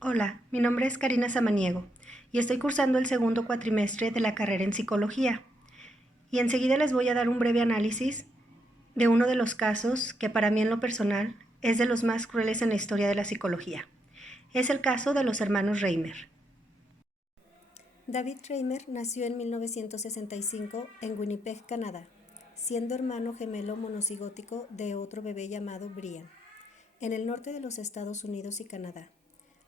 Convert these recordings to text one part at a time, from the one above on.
Hola, mi nombre es Karina Samaniego y estoy cursando el segundo cuatrimestre de la carrera en psicología. Y enseguida les voy a dar un breve análisis de uno de los casos que para mí en lo personal es de los más crueles en la historia de la psicología. Es el caso de los hermanos Reimer. David Reimer nació en 1965 en Winnipeg, Canadá, siendo hermano gemelo monocigótico de otro bebé llamado Brian, en el norte de los Estados Unidos y Canadá.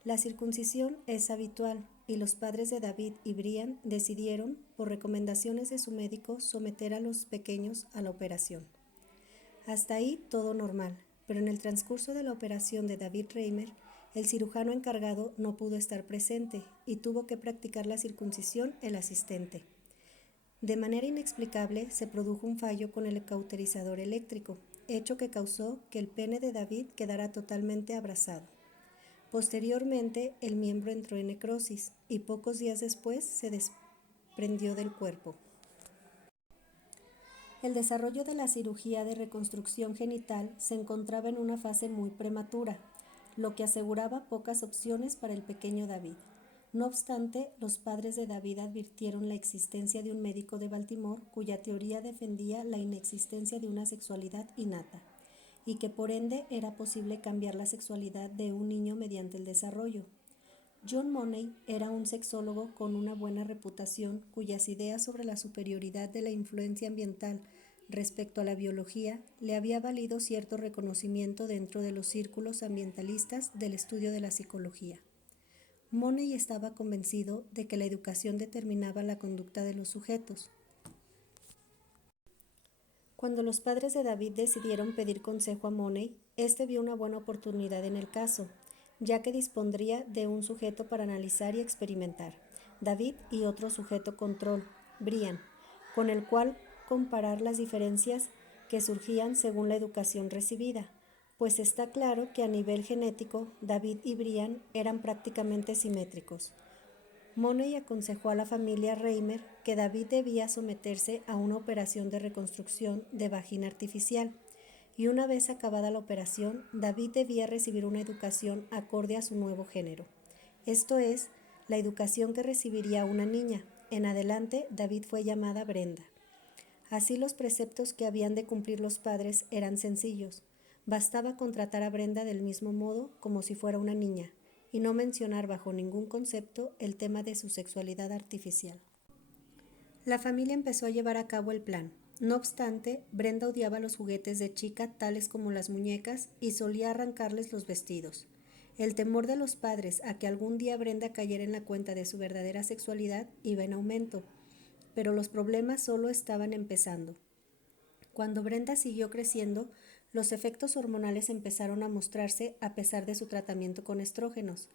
La circuncisión es habitual y los padres de David y Brian decidieron, por recomendaciones de su médico, someter a los pequeños a la operación. Hasta ahí todo normal, pero en el transcurso de la operación de David Reimer, el cirujano encargado no pudo estar presente y tuvo que practicar la circuncisión el asistente. De manera inexplicable se produjo un fallo con el cauterizador eléctrico, hecho que causó que el pene de David quedara totalmente abrasado. Posteriormente, el miembro entró en necrosis y pocos días después se desprendió del cuerpo. El desarrollo de la cirugía de reconstrucción genital se encontraba en una fase muy prematura, lo que aseguraba pocas opciones para el pequeño David. No obstante, los padres de David advirtieron la existencia de un médico de Baltimore cuya teoría defendía la inexistencia de una sexualidad innata y que por ende era posible cambiar la sexualidad de un niño mediante el desarrollo. John Money era un sexólogo con una buena reputación cuyas ideas sobre la superioridad de la influencia ambiental respecto a la biología le había valido cierto reconocimiento dentro de los círculos ambientalistas del estudio de la psicología. Money estaba convencido de que la educación determinaba la conducta de los sujetos. Cuando los padres de David decidieron pedir consejo a Money, este vio una buena oportunidad en el caso, ya que dispondría de un sujeto para analizar y experimentar, David, y otro sujeto control, Brian, con el cual comparar las diferencias que surgían según la educación recibida, pues está claro que a nivel genético David y Brian eran prácticamente simétricos. Money aconsejó a la familia Reimer que David debía someterse a una operación de reconstrucción de vagina artificial y una vez acabada la operación, David debía recibir una educación acorde a su nuevo género. Esto es, la educación que recibiría una niña. En adelante, David fue llamada Brenda. Así los preceptos que habían de cumplir los padres eran sencillos. Bastaba contratar a Brenda del mismo modo como si fuera una niña y no mencionar bajo ningún concepto el tema de su sexualidad artificial. La familia empezó a llevar a cabo el plan. No obstante, Brenda odiaba los juguetes de chica tales como las muñecas y solía arrancarles los vestidos. El temor de los padres a que algún día Brenda cayera en la cuenta de su verdadera sexualidad iba en aumento, pero los problemas solo estaban empezando. Cuando Brenda siguió creciendo, los efectos hormonales empezaron a mostrarse a pesar de su tratamiento con estrógenos.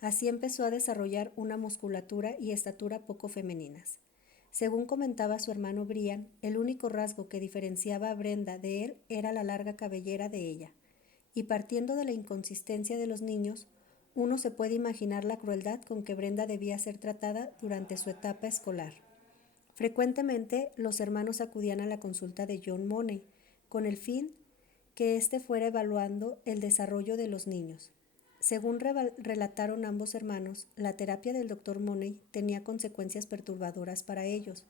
Así empezó a desarrollar una musculatura y estatura poco femeninas. Según comentaba su hermano Brian, el único rasgo que diferenciaba a Brenda de él era la larga cabellera de ella. Y partiendo de la inconsistencia de los niños, uno se puede imaginar la crueldad con que Brenda debía ser tratada durante su etapa escolar. Frecuentemente, los hermanos acudían a la consulta de John Money, con el fin que éste fuera evaluando el desarrollo de los niños. Según relataron ambos hermanos, la terapia del Dr. Money tenía consecuencias perturbadoras para ellos.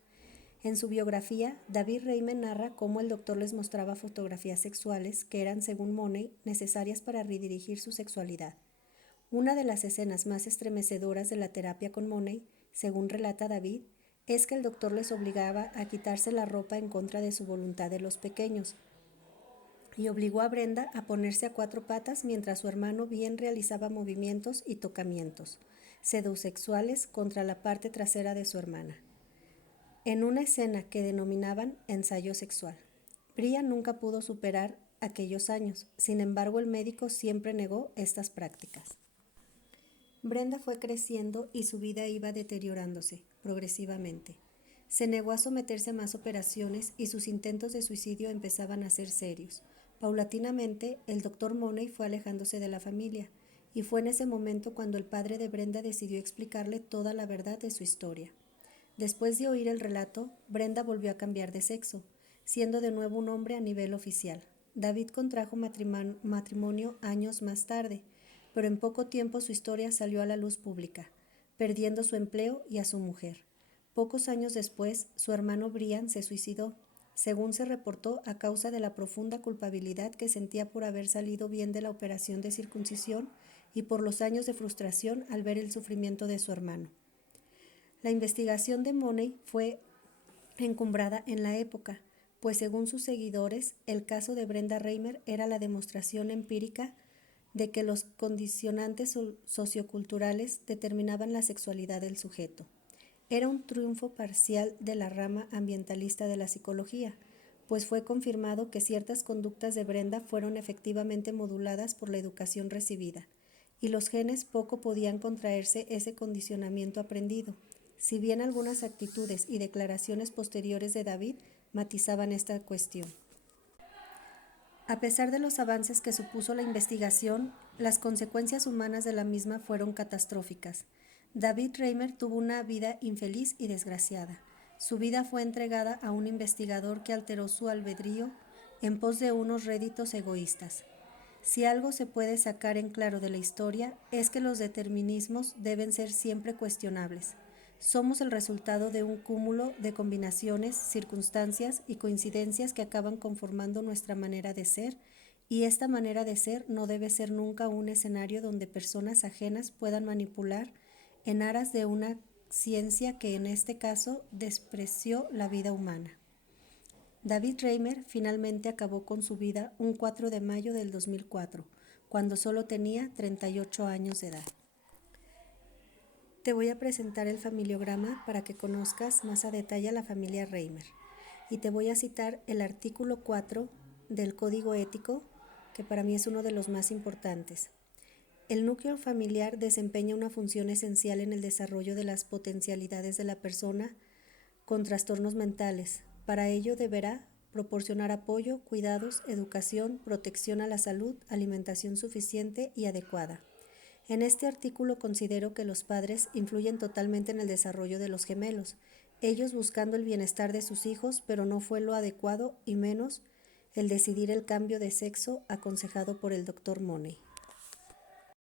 En su biografía, David Reimer narra cómo el doctor les mostraba fotografías sexuales que eran, según Money, necesarias para redirigir su sexualidad. Una de las escenas más estremecedoras de la terapia con Money, según relata David, es que el doctor les obligaba a quitarse la ropa en contra de su voluntad de los pequeños y obligó a Brenda a ponerse a cuatro patas mientras su hermano bien realizaba movimientos y tocamientos sedosexuales contra la parte trasera de su hermana, en una escena que denominaban ensayo sexual. Brian nunca pudo superar aquellos años, sin embargo el médico siempre negó estas prácticas. Brenda fue creciendo y su vida iba deteriorándose progresivamente. Se negó a someterse a más operaciones y sus intentos de suicidio empezaban a ser serios. Paulatinamente, el doctor Money fue alejándose de la familia, y fue en ese momento cuando el padre de Brenda decidió explicarle toda la verdad de su historia. Después de oír el relato, Brenda volvió a cambiar de sexo, siendo de nuevo un hombre a nivel oficial. David contrajo matrimonio años más tarde, pero en poco tiempo su historia salió a la luz pública, perdiendo su empleo y a su mujer. Pocos años después, su hermano Brian se suicidó, según se reportó, a causa de la profunda culpabilidad que sentía por haber salido bien de la operación de circuncisión y por los años de frustración al ver el sufrimiento de su hermano. La investigación de Money fue encumbrada en la época, pues según sus seguidores, el caso de Brenda Reimer era la demostración empírica de que los condicionantes socioculturales determinaban la sexualidad del sujeto. Era un triunfo parcial de la rama ambientalista de la psicología, pues fue confirmado que ciertas conductas de Brenda fueron efectivamente moduladas por la educación recibida, y los genes poco podían contraerse ese condicionamiento aprendido, si bien algunas actitudes y declaraciones posteriores de David matizaban esta cuestión. A pesar de los avances que supuso la investigación, las consecuencias humanas de la misma fueron catastróficas. David Reimer tuvo una vida infeliz y desgraciada. Su vida fue entregada a un investigador que alteró su albedrío en pos de unos réditos egoístas. Si algo se puede sacar en claro de la historia es que los determinismos deben ser siempre cuestionables. Somos el resultado de un cúmulo de combinaciones, circunstancias y coincidencias que acaban conformando nuestra manera de ser, y esta manera de ser no debe ser nunca un escenario donde personas ajenas puedan manipular en aras de una ciencia que en este caso despreció la vida humana. David Reimer finalmente acabó con su vida un 4 de mayo del 2004, cuando solo tenía 38 años de edad. Te voy a presentar el familiograma para que conozcas más a detalle a la familia Reimer. Y te voy a citar el artículo 4 del Código Ético, que para mí es uno de los más importantes. El núcleo familiar desempeña una función esencial en el desarrollo de las potencialidades de la persona con trastornos mentales. Para ello deberá proporcionar apoyo, cuidados, educación, protección a la salud, alimentación suficiente y adecuada. En este artículo considero que los padres influyen totalmente en el desarrollo de los gemelos, ellos buscando el bienestar de sus hijos, pero no fue lo adecuado y menos el decidir el cambio de sexo aconsejado por el Dr. Money.